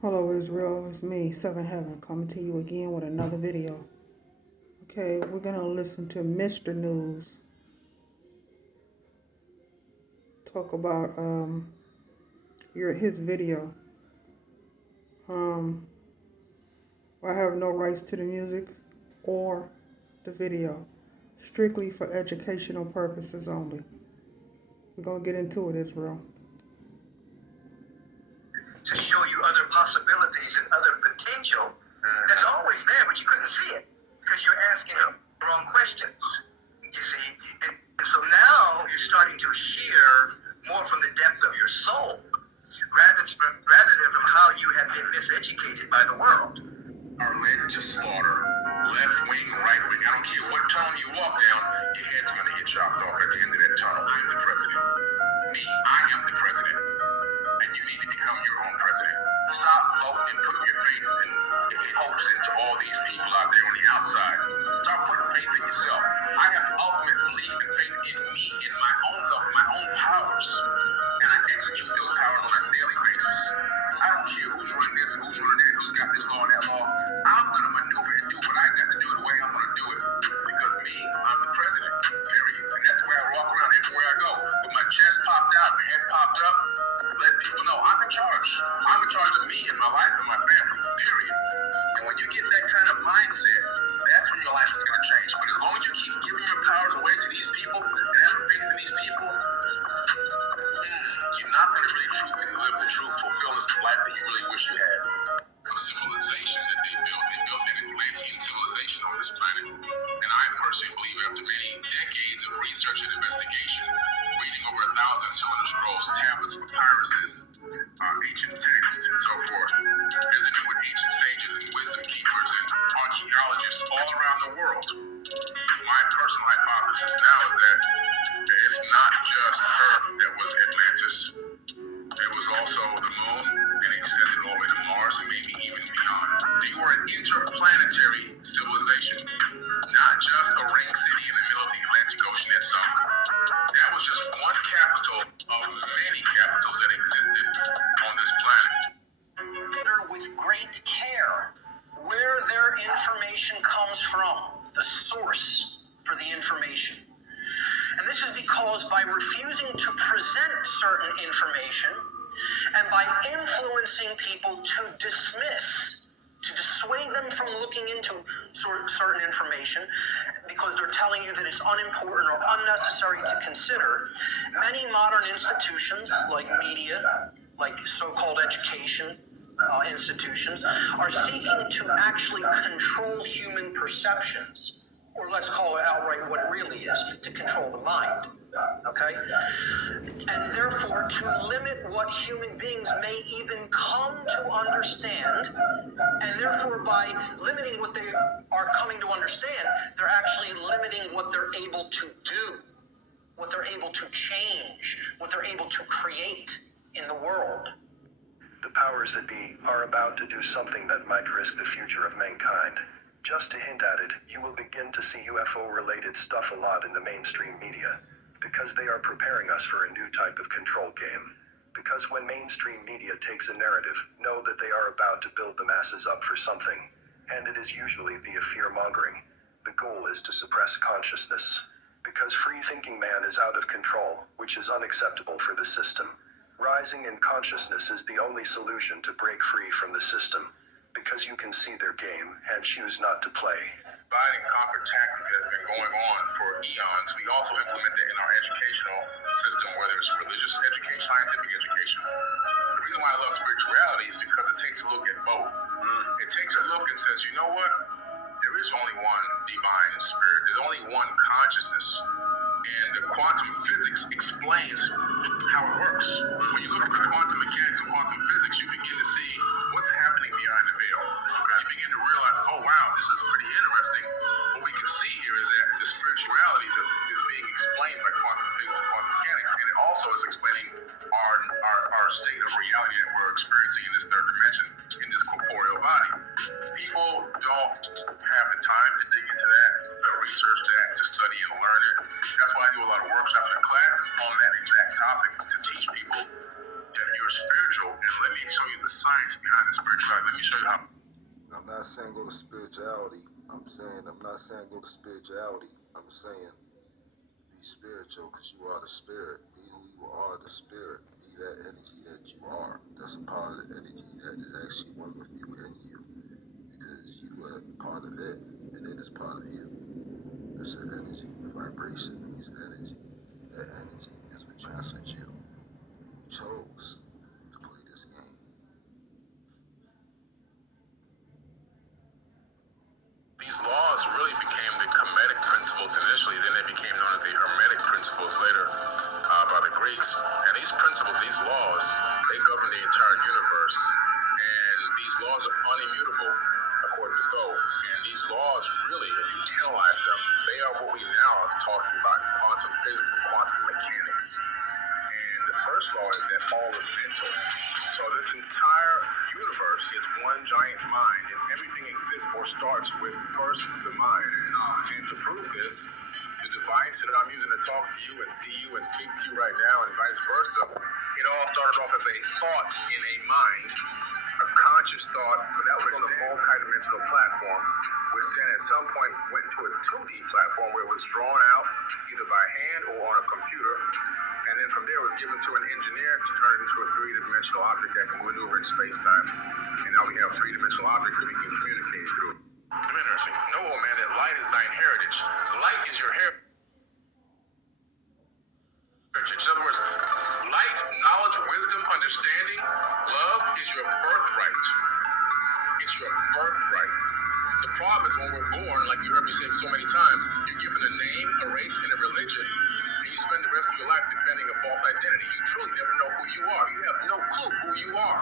Hello Israel, it's me, Seven Heaven, coming to you again with another video. Okay, we're gonna listen to Mr. News talk about his video. Um, I have no rights to the music or the video, strictly for educational purposes only. We're gonna get into it, Israel. To show you other possibilities and other potential that's always there, but you couldn't see it because you're asking the wrong questions. You see, and so now you're starting to hear more from the depths of your soul, rather than from how you have been miseducated by the world. Are led to slaughter. Left wing, right wing. I don't care what tunnel you walk down, your head's going to get chopped off at the end of that tunnel. I'm the president. Me, I am the president. And you need to become your own president. Stop voting and putting your faith and hopes into all these people out there on the outside. Start putting faith in yourself. I have ultimate belief and faith in me, in my own self, my own powers. And I execute those powers on a daily basis. I don't care who's running this and who's running that, who's got this law and that law. I'm going to maneuver and do what I got to do the way I'm going to do it. Because me, I'm the president, period. And that's the way I walk around everywhere I go. With my chest popped out, my head popped up, let people know I'm in charge. I'm in charge of me and my life and my family, period. And when you get that kind of mindset, that's when your life is going to change. But as long as you keep giving your powers away to these people and having faith in these people, you're not going to really truthfully live the true fulfillment of life that you really wish you had. The civilization that they built an Atlantean civilization on this planet. And I personally believe after many decades of research and investigation, reading over 1,000 cylinder scrolls, tablets, papyruses, ancient texts, and so forth, visiting with ancient sages and wisdom keepers and archaeologists all around the world, my personal hypothesis now is that it's not just Earth that was Atlantis. It was also the moon, and extended all the way to Mars, and maybe even beyond. You were an interplanetary civilization, not just a ring city in the middle of the Atlantic Ocean that sunk. That was just one capital of many capitals that existed on this planet. With great care where their information comes from, the source for the information. And this is because by refusing to present certain information and by influencing people to dissuade them from looking into certain information because they're telling you that it's unimportant or unnecessary to consider, many modern institutions like media, like so-called education institutions, are seeking to actually control human perceptions, or let's call it outright what it really is, to control the mind, okay? And therefore, to limit what human beings may even come to understand, and therefore by limiting what they are coming to understand, they're actually limiting what they're able to do, what they're able to change, what they're able to create in the world. The powers that be are about to do something that might risk the future of mankind. Just to hint at it, you will begin to see UFO-related stuff a lot in the mainstream media, because they are preparing us for a new type of control game. Because when mainstream media takes a narrative, know that they are about to build the masses up for something, and it is usually via fear-mongering. The goal is to suppress consciousness. Because free-thinking man is out of control, which is unacceptable for the system. Rising in consciousness is the only solution to break free from the system, because you can see their game and choose not to play. Divide and conquer tactic has been going on for eons. We also implement it in our educational system, whether it's religious education, scientific education. The reason why I love spirituality is because it takes a look at both. It takes a look and says, you know what? There is only one divine spirit. There's only one consciousness. And the quantum physics explains how it works. When you look at the quantum mechanics and quantum physics, you begin to see what's happening behind the veil. You begin to realize, oh wow, this is pretty interesting. What we can see here is that the spirituality that is being explained by quantum physics and quantum mechanics, and it also is explaining our state of reality that we're experiencing in this third dimension, in this corporeal body. People don't have the time to dig into that, to research that, to study and learn it. That's why I do a lot of workshops and classes on that exact topic, to teach people that you're spiritual. And let me show you the the science behind the spirituality. Let me show you how. I'm not saying go to spirituality. I'm not saying go to spirituality. I'm saying be spiritual because you are the spirit. Be who you are, the spirit. Be that energy that you are. That's a part of the energy that is actually one with you and you. Because you are part of it and it is part of you. It's an energy. Vibration means energy. That energy is what transfers you. You chose to play this game. These laws really became the Kemetic principles initially, then they became known as the Hermetic principles later by the Greeks. And these principles, these laws, they govern the entire universe. And these laws are unimmutable, according to Thoth. And these laws really, if you analyze them, they are what we now are talking about in quantum physics and quantum mechanics. And the first law is that all is mental. So this entire universe is one giant mind, and everything exists or starts with first the mind. And to prove this, the device that I'm using to talk to you and see you and speak to you right now and vice versa, it all started off as a thought in a mind, a conscious thought that was on a multi-dimensional platform, which then at some point went to a 2D platform where it was drawn out either by hand or on a computer. And then from there, it was given to an engineer to turn it into a three-dimensional object that can maneuver in space-time. And now we have three-dimensional objects that we can communicate through. It's interesting. Know, old man, that light is thine heritage. Light is your heritage. In other words, light, knowledge, wisdom, understanding, love is your birthright. It's your birthright. The problem is when we're born, like you heard me say so many times, you're given a name, a race, and a religion, and you spend the rest of your life defending a false identity. You truly never know who you are. You have no clue who you are.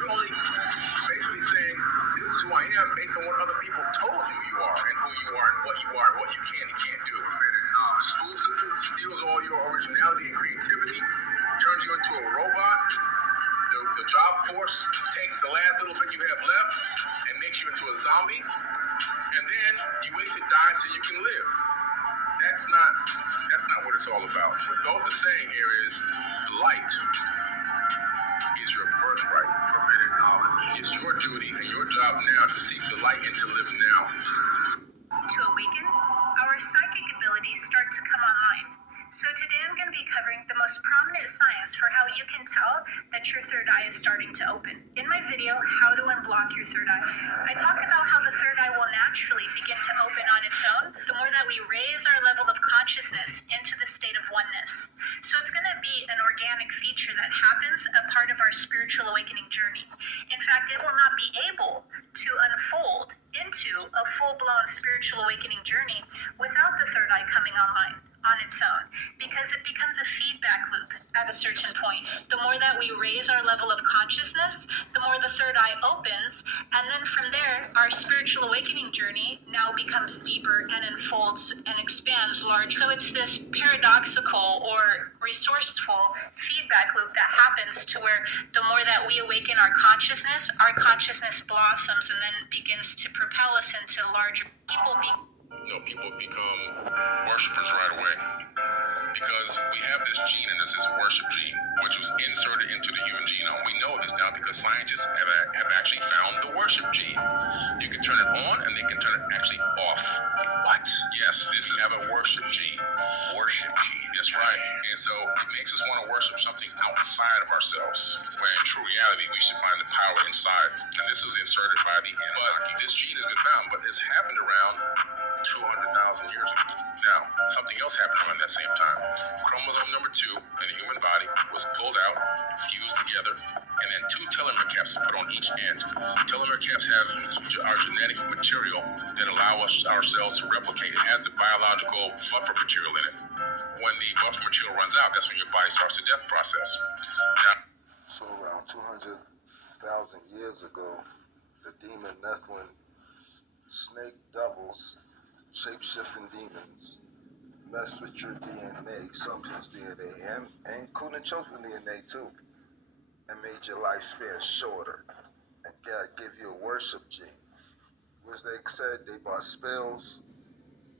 You're only basically saying, this is who I am based on what other people told you are, and who you are, and what you can and can't do. Exclusively steals all your originality and creativity, turns you into a robot. The job force takes the last little bit you have left and makes you into a zombie, and then you wait to die so you can live. That's not what it's all about. What Thoth is saying here is light is your birthright, permitted knowledge. It's your duty and your job now to seek the light and to live now. To awaken, our psychic abilities start to come online. So today I'm going to be covering the most prominent signs for how you can tell that your third eye is starting to open. In my video, How to Unblock Your Third Eye, I talk about how the third eye will naturally begin to open on its own the more that we raise our level of consciousness into the state of oneness. So it's going to be an organic feature that happens a part of our spiritual awakening journey. In fact, it will not be able to unfold into a full-blown spiritual awakening journey without the third eye coming online on its own, because it becomes a feedback loop at a certain point. The more that we raise our level of consciousness, the more the third eye opens, and then from there, our spiritual awakening journey now becomes deeper and unfolds and expands large. So it's this paradoxical or resourceful feedback loop that happens to where the more that we awaken our consciousness blossoms and then begins to propel us into larger people. People become worshipers right away because we have this gene in us, this worship gene, which was inserted into the human genome. We know this now because scientists have actually found the worship gene. You can turn it on and they can turn it actually off. What? Yes, this is have a worship gene. Worship gene. That's right. And so it makes us want to worship something outside of ourselves, when in true reality we should find the power inside. And this was inserted by the Anunnaki. This gene has been found, but it's happened around 200,000 years ago. Now, something else happened around that same time. Chromosome number 2 in the human body was pulled out, fused together, and then 2 telomere caps are put on each end. Telomere caps have our genetic material that allow us ourselves to replicate. It has the biological buffer material in it. When the buffer material runs out, that's when your body starts the death process. Now, So around 200,000 years ago, the demon Nephilim, snake devils, shape-shifting demons, mess with your DNA, some people's DNA, and including children's DNA too, and made your lifespan shorter, and give you a worship gene. Which they said they bought spells,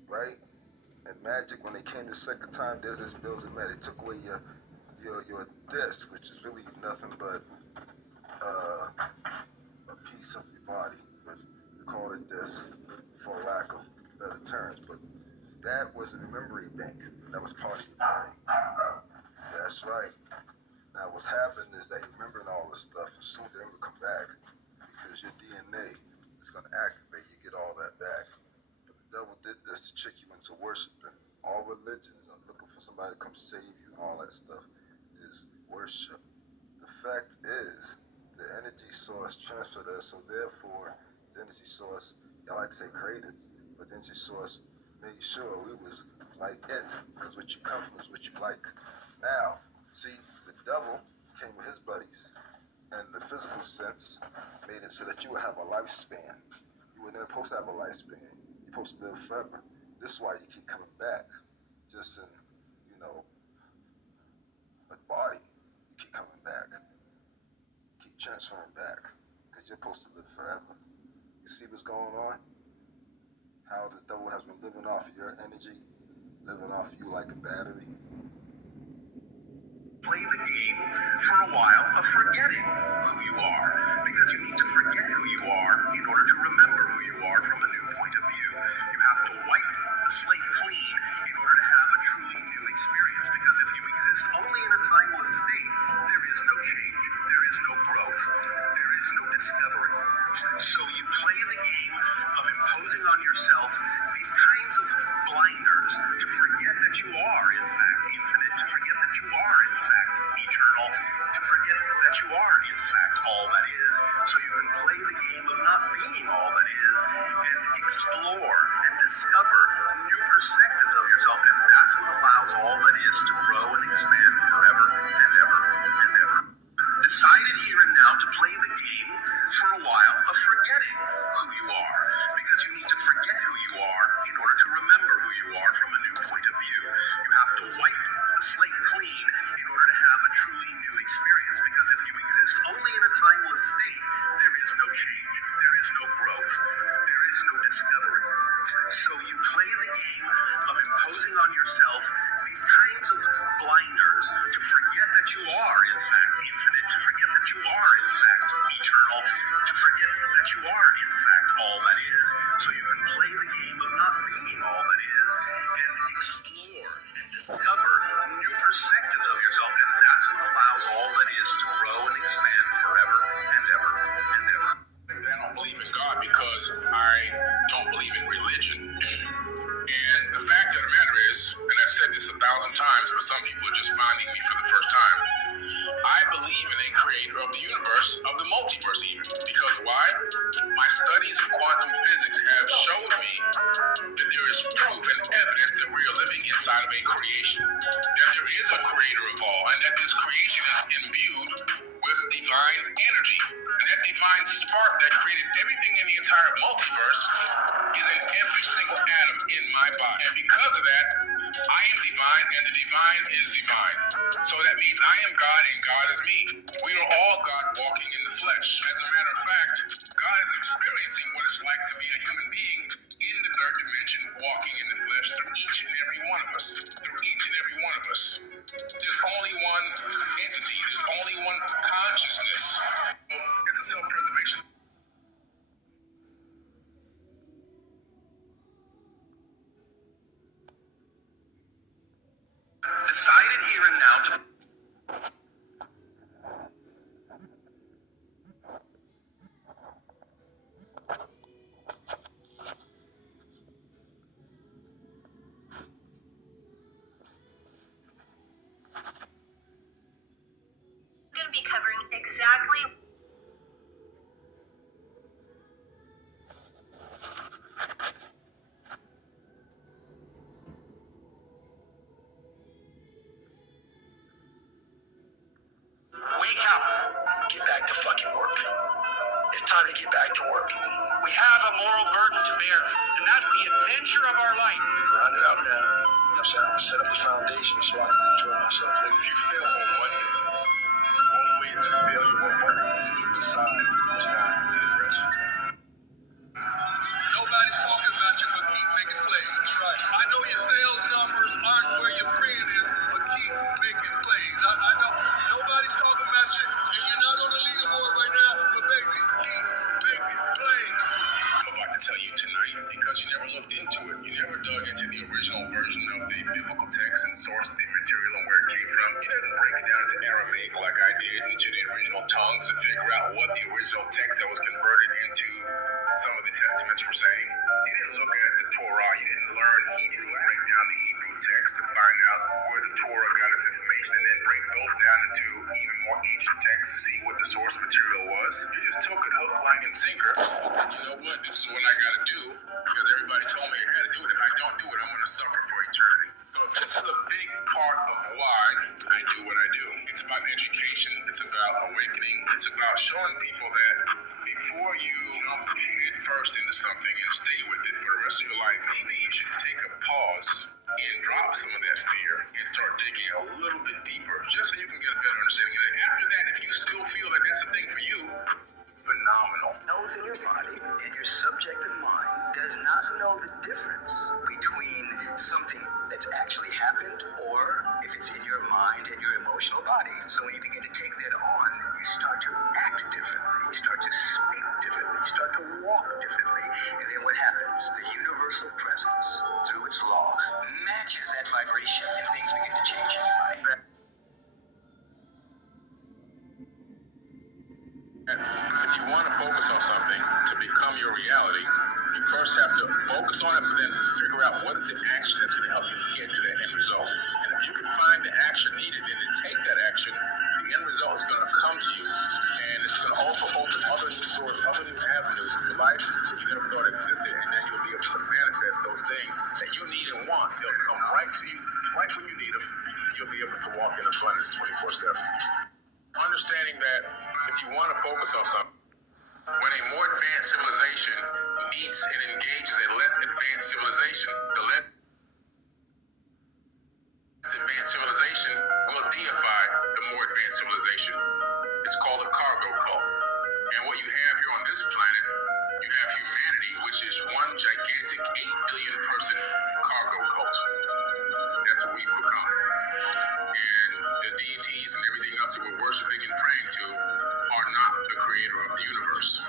right? And magic. When they came the second time, there's this spells and magic. They took away your disc, which is really nothing but all this stuff, and soon they're gonna come back because your DNA is gonna activate. You get all that back. But the devil did this to trick you into worshiping all religions and looking for somebody to come save you and all that stuff is worship. The fact is, the energy source transferred us, so therefore, the energy source, y'all like to say created, but the energy source made sure we was like it, because what you come from is what you like. Now, see, the devil came with his buddies, and the physical sense made it so that you would have a lifespan. You were never supposed to have a lifespan. You're supposed to live forever. This is why you keep coming back, just in, a body. You keep coming back. You keep transferring back, because you're supposed to live forever. You see what's going on? How the devil has been living off of your energy, living off of you like a battery. Play the game for a while of forgetting who you are, because you need to forget who you are in order to remember who you are from a new point of view. You have to wipe the slate clean in order to have a truly new experience, because if you exist only in a timeless state, there is no change, there is no growth, there is no discovery. So you play the game of imposing on yourself these kinds of blinders to forget that you are, in fact, infinite, to forget that you are, in fact, eternal, to forget that you are, in fact, all that is, so you can play the game of not being all that is and explore and discover new perspectives of yourself, and that's what allows all that is to grow and expand forever and ever and ever. Decided here and now to play the game for a while of forgetting who you are, because you need to forget who you are in order to remember who you are from a new point of view. You have to wipe the slate clean in order to have a truly new experience, because if you exist only in a timeless state, there is no change, there is no growth, there is no discovery. So you play the game of imposing on yourself these kinds of blinders to forget that you are, in fact, infinite, to forget that you are, in fact, eternal, to forget that you are, in fact, all that is, so you can play the game of not being all that is and explore and discover new perspectives of yourself, and that's what allows all that is to grow and expand forever and ever and ever. I don't believe in God because I don't believe in religion. And the fact of the matter is, and I've said this 1,000 times, but some people are just finding me for the first time, I believe in a creator of the universe, of the multiverse even. Because why? My studies in quantum physics have shown me that there is proof and evidence that we are living inside of a creation. That there is a creator of all, and that this creation is imbued with divine energy. And that divine spark that created everything in the entire multiverse is in every single atom in my body. And because of that, I am divine, and the divine is divine. So that means I am God, and God is me. We are all God walking in the flesh. As a matter of fact, God is experiencing what it's like to be a human being in the third dimension, walking in the flesh through each and every one of us. Through each and every one of us. There's only one entity. There's only one consciousness. It's a self-preservation. Decided here and now to We're going to be covering exactly Wake up. Get back to fucking work. It's time to get back to work. We have a moral burden to bear, and that's the adventure of our life. Round it out now. Set up the foundation so I can enjoy myself later. you fail on what? The only way to fail you on what is to decide it's time to leave the rest. Nobody's talking about you, but keep making plays. That's right. I know your sales numbers aren't where your brand is, but keep making plays. I know nobody's talking about you, and you're not on the leaderboard right now, but baby, keep making plays. I'm about to tell you tonight because you never looked into it. You never dug into the original version of the biblical text and sourced the material and where it came from. You didn't break it tongues to figure out what the original text that was converted into some of the testaments were saying. You didn't look at the Torah, you didn't learn Hebrew and break down the Hebrew text to find out where the Torah got its information and then break those down into even more ancient texts to see what the source material was. You just took it hook, line, and sinker. And you know what? This is what I gotta do because everybody told me I had to do it. If I don't do it, I'm gonna suffer for eternity. So this is a big part of why I do what I do. It's about education. It's about awakening. It's about showing people that before you jump head first into something and stay with it for the rest of your life, maybe you should take a pause and drop some of that fear and start digging a little bit deeper just so you can get a better understanding. And then after that, if you still feel that that's a thing for you, phenomenal. Knows in your body and your subjective mind does not know the difference between something that's actually happened or if it's in your mind and your emotional body. So when you begin to take that on, you start to act differently, you start to speak differently, you start to walk differently. And then what happens? The universal presence, through its law, matches that vibration and things begin to change in your mind. If you want to focus on something to become your reality, you first have to focus on it, but then figure out what is the action that's going to help you get to that end result. And if you can find the action needed and then take that action, the end result is going to come to you. And it's going to also open other new doors, other new avenues in your life that you never thought existed. And then you'll be able to manifest those things that you need and want. They'll come right to you, right when you need them. You'll be able to walk in abundance 24/7. Understanding that if you want to focus on something, when a more advanced civilization meets and engages a less advanced civilization, the less advanced civilization will deify the more advanced civilization. It's called a cargo cult. And what you have here on this planet, you have humanity, which is one gigantic 8 billion person cargo cult. That's what we've become. And the deities and everything else that we're worshiping and praying to are not the creator of the universe.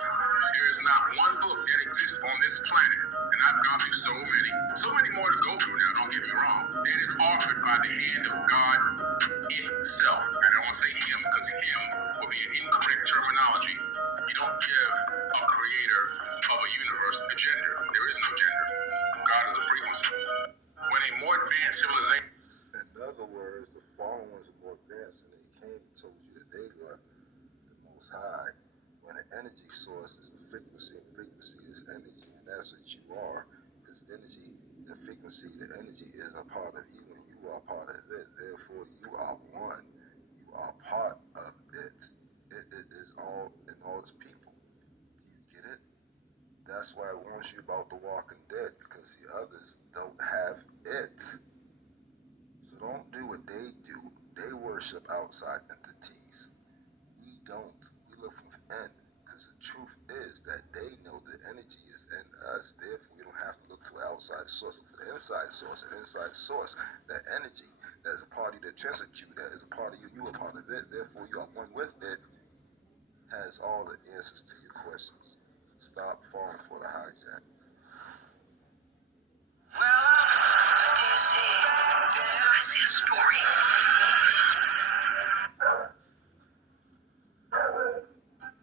There is not one book that exists on this planet, and I've gone through so many more to go through now, don't get me wrong, that is authored by the hand of God itself. I don't want to say him, because him will be an incorrect terminology. You don't give a creator of a universe a gender. There is no gender. God is a frequency. When a more advanced civilization... In other words, the fallen ones are more advanced and they came and told you that they were the most high. When the energy source is the frequency, and frequency is energy, and that's what you are. Because energy, the frequency, the energy is a part of you, and you are part of it. Therefore, you are one. You are part of it. It is all in all its people. Do you get it? That's why it warns you about the walking dead, because the others don't have it. So don't do what they do. They worship outside entities. We don't. We look from within. Because the truth is that they know the energy is in us. Therefore, we don't have to look to an outside source. But for the inside source, that energy that is a part of you, that transits you, that is a part of you, you are part of it. Therefore, you are one with it, has all the answers to your questions. Stop falling for the hijack. Well, what do you see? I see a story.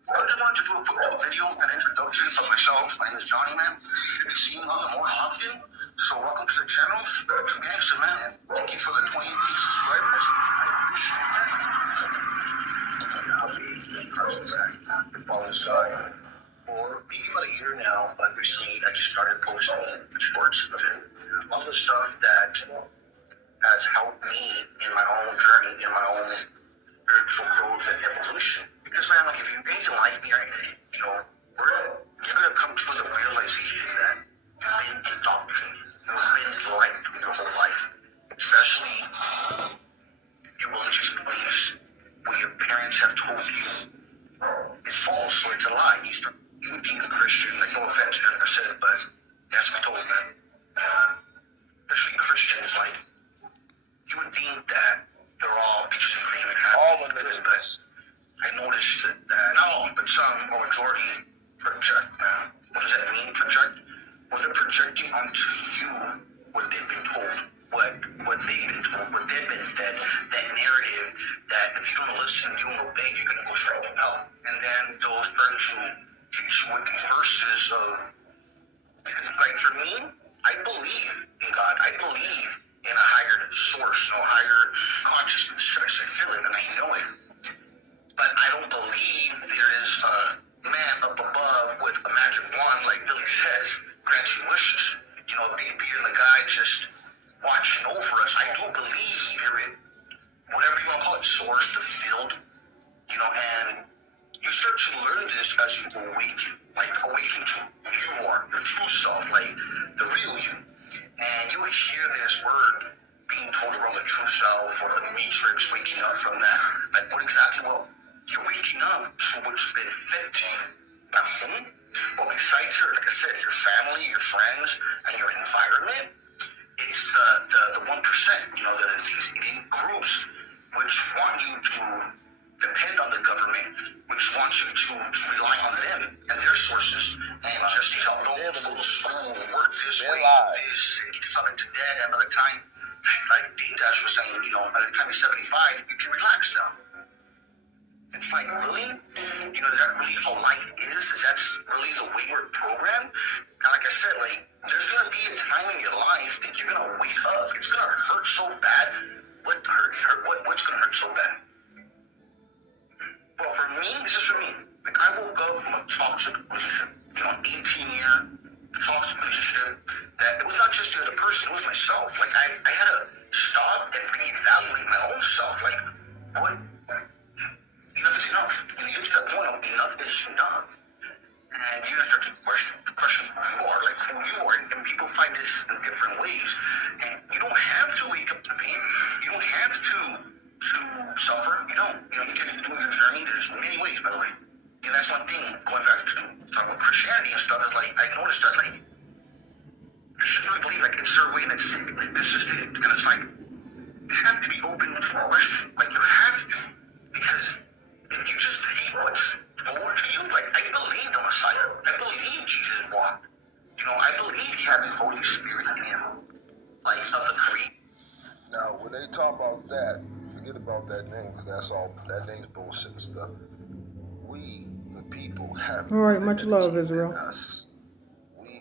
I just wanted to do a video, an introduction of myself. My name is Johnny, man. You'll be seeing me more often. So welcome to the channel, Spiritual Gangster, man. And thank you for the 20 subscribers. I appreciate that. I'll be in person fact. The following side. For maybe about a year now, but recently I just started posting shorts of it. All the stuff that has helped me in my own journey, in my own spiritual growth and evolution. Because man, like if you ain't like me or anything, you know, you're gonna come to the realization that you've been indoctrinated, you've been lied to your whole life. Especially your religious beliefs, what your parents have told you. It's false, so it's a lie. You would being a Christian, like no offense, I never said it, but that's what I told man. Especially Christians, like, you would think that they're all peaches and cream and happy. All and good, religions. but I noticed that not all, but some, or majority, project, man. What does that mean, project? Well, they're projecting onto you what they've been told, what they've been told, what they've been fed, that narrative that if you don't listen, you don't obey, you're gonna go straight to hell. And then they'll start to hit you with these verses of, because like for me, I believe in God. I believe in a higher source, higher consciousness, should I say, feel it, and I know it. But I don't believe there is a man up above with a magic wand, like Billy says, granting wishes. Being the guy just watching over us. I do believe spirit, whatever you want to call it, source, the field, and you start to learn this as you awaken to who you are, your true self, like the real you. And you would hear this word being told around the true self or the matrix, waking up from that. Like, what exactly? Well, you're waking up to what's been fed to you at home. But besides like I said, your family, your friends, and your environment, it's the 1%, these elite groups which want you to depend on the government, which wants you to rely on them and their sources, and just tell those go to school, work this way, this, and get yourself into debt. And by the time, like Dave Dash was saying, by the time you're 75, you can relax now. It's like, really? Is that really how life is? Is that really the way we're programmed? And like I said, there's going to be a time in your life that you're going to wake up. It's going to hurt so bad. What's going to hurt so bad? Well, for me, this is for me. Like, I woke up from a toxic relationship. 18-year toxic relationship. That it was not just the other person, it was myself. Like, I had to stop and reevaluate my own self. Like, what? Enough is enough. When you get to that point of enough is enough. And you start to question who you are, like who you are. And people find this in different ways. And you don't have to wake up to pain. You don't have to suffer. You don't. You can do your journey. There's many ways, by the way. And that's one thing, going back to talk about Christianity and stuff, is like, I noticed that, like, you shouldn't really believe, like, in a certain way that's sick. Like, this is it. And it's like, you have to be open to question. Like, you have to. Because if you just take what's told to you, like, I believe the Messiah. I believe Jesus walked. I believe he had the Holy Spirit in him, like, of the Creed. Now, when they talk about that, forget about that name, because that name's bullshit and stuff. We, the people, have All right, much love, divinity Israel. in us.